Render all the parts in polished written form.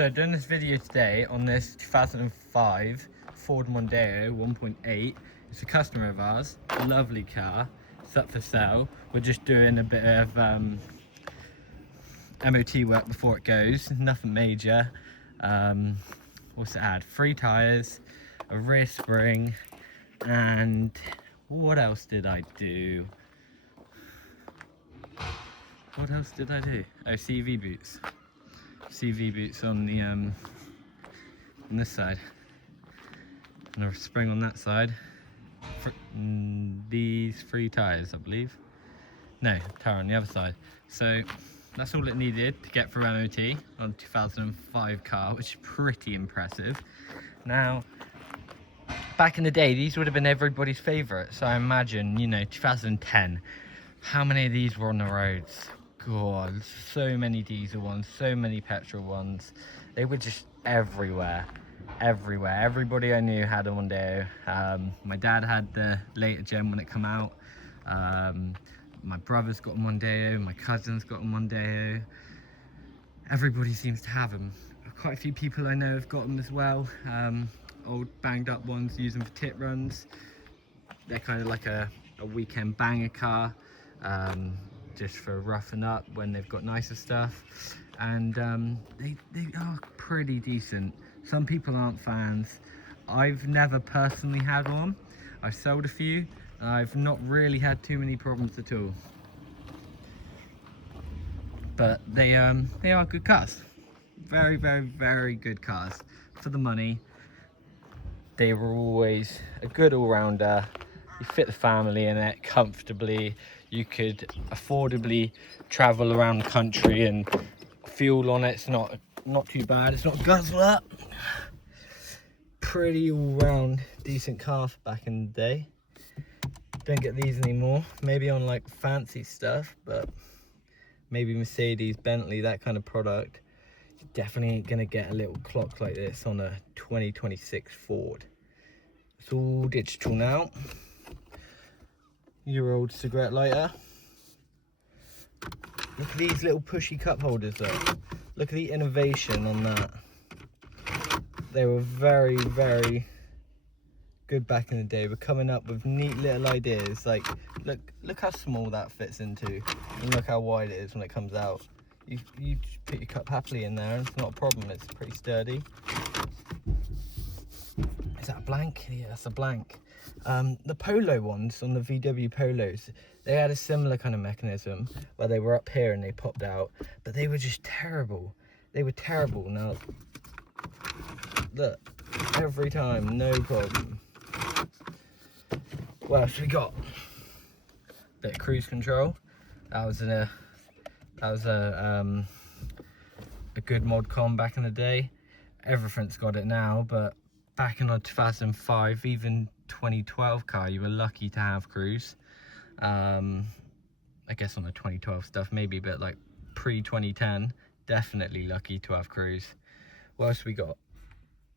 So doing this video today on this 2005 Ford Mondeo 1.8. It's a customer of ours, lovely car, it's up for sale. We're just doing a bit of MOT work before it goes, nothing major. What's it had? 3 tyres, a rear spring, and what else did I do? Oh, CV boots. CV boots on the on this side, and a spring on that side. These 3 tyres, I believe. No, tyre on the other side. So that's all it needed to get through MOT on a 2005 car, which is pretty impressive. Now, back in the day, these would have been everybody's favourite. So I imagine, 2010, how many of these were on the roads? God, so many diesel ones, so many petrol ones. They were just everywhere. Everybody I knew had a Mondeo. My dad had the later gen when it came out. My brother's got a Mondeo, my cousin's got a Mondeo. Everybody seems to have them. Quite a few people I know have got them as well. Old banged up ones, use them for tip runs. They're kind of like a weekend banger car. Just for roughing up when they've got nicer stuff, and they are pretty decent. Some people aren't fans. I've never personally had one. I've sold a few and I've not really had too many problems at all, but they are good cars. Very good cars for the money. They were always a good all-rounder. You fit the family in it comfortably. You could affordably travel around the country, and fuel on it's not too bad. It's not a guzzler. Pretty all-round decent car for back in the day. Don't get these anymore. Maybe on like fancy stuff, but maybe Mercedes, Bentley, that kind of product. You definitely ain't gonna get a little clock like this on a 2026 Ford. It's all digital now. Your old cigarette lighter. Look at these little pushy cup holders though. Look at the innovation on that. They were very good back in the day. We're coming up with neat little ideas. Like, look how small that fits into, and look how wide it is when it comes out. You just put your cup happily in there and it's not a problem. It's pretty sturdy. Is that a blank? Yeah, that's a blank. The Polo ones, on the VW Polos, they had a similar kind of mechanism where they were up here and they popped out, but they were just terrible. They were terrible. Now, look, every time, no problem. What else we got? Bit of cruise control. That was a good mod com back in the day. Everything's got it now, but back in a 2005, even 2012 car, you were lucky to have cruise. I guess on the 2012 stuff maybe, but like pre-2010, definitely lucky to have cruise. What else we got?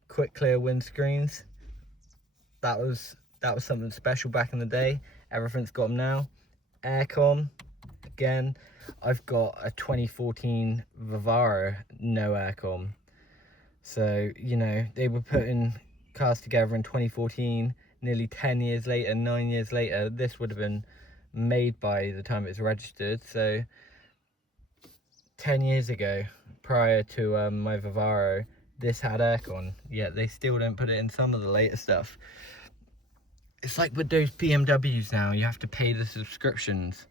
Quick clear windscreens. That was something special back in the day. Everything's got them now. Aircon. Again, I've got a 2014 Vivaro, no aircon. So, they were putting cars together in 2014, nearly 10 years later, 9 years later. This would have been made by the time it was registered. So 10 years ago, prior to my Vivaro, this had aircon, yet they still don't put it in some of the later stuff. It's like with those BMWs now, you have to pay the subscriptions.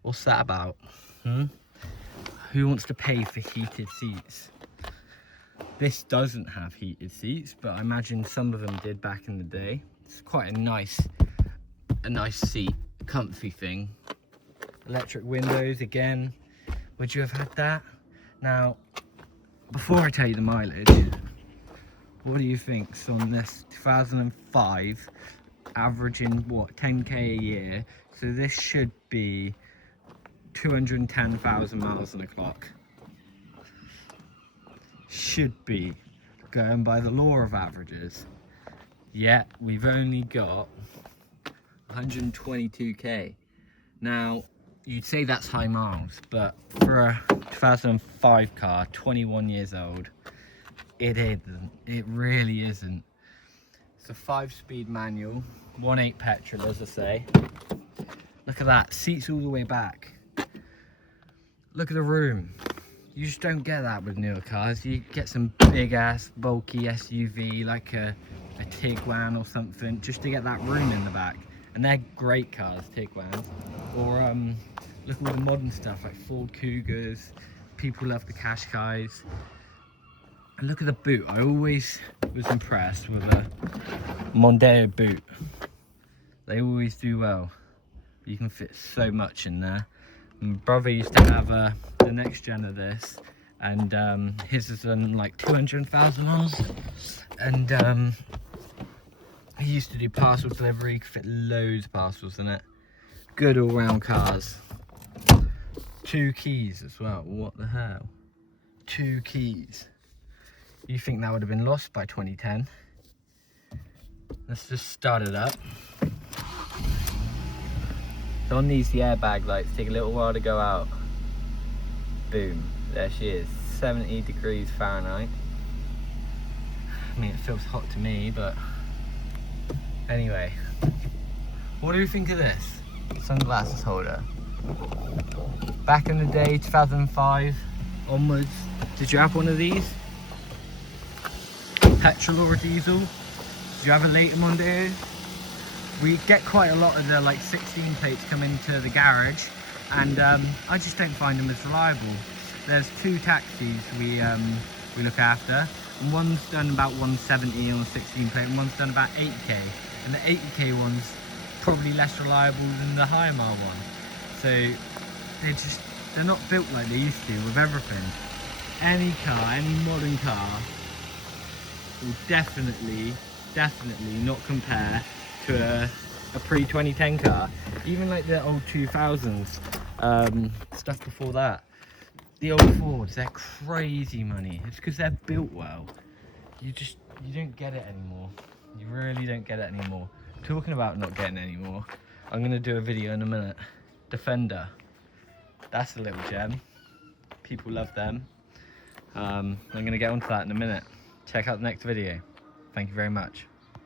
What's that about? Who wants to pay for heated seats? This doesn't have heated seats, but I imagine some of them did back in the day. It's quite a nice seat, comfy thing. Electric windows again. Would you have had that? Now, before I tell you the mileage, what do you think's on this 2005, averaging what, 10k a year? So this should be 210,000 miles on the clock. Should be, going by the law of averages. Yet we've only got 122k. Now, you'd say that's high miles, but for a 2005 car, 21 years old, It isn't. It really isn't. It's a 5-speed manual, 1.8 petrol, as I say. Look at that, seats all the way back. Look at the room. You just don't get that with newer cars. You get some big ass bulky SUV like a Tiguan or something, just to get that room in the back. And they're great cars, Tiguans. Or look at all the modern stuff like Ford Cougars. People love the Qashqais. And look at the boot. I always was impressed with a Mondeo boot. They always do well. You can fit so much in there. My brother used to have the next gen of this, and his is on like 200,000 miles. And he used to do parcel delivery. He could fit loads of parcels in it. Good all-round cars. 2 keys as well. What the hell? 2 keys. You think that would have been lost by 2010? Let's just start it up. So on these, the airbag lights take a little while to go out. Boom, there she is, 70 degrees Fahrenheit. I mean, it feels hot to me, but anyway. What do you think of this sunglasses holder? Back in the day, 2005 onwards, did you have one of these? Petrol or diesel? Did you have a later Mondeo? We get quite a lot of the like 16 plates come into the garage, and I just don't find them as reliable. There's 2 taxis we look after, and one's done about 170 on a 16 plate, and one's done about 8k. And the 80k one's probably less reliable than the higher mile one. So they're not built like they used to with everything. Any car, any modern car will definitely not compare to a pre-2010 car. Even like the old 2000s, stuff before that. The old Fords, they're crazy money. It's because they're built well. You don't get it anymore. You really don't get it anymore. Talking about not getting it anymore, I'm going to do a video in a minute. Defender. That's a little gem. People love them. I'm going to get onto that in a minute. Check out the next video. Thank you very much.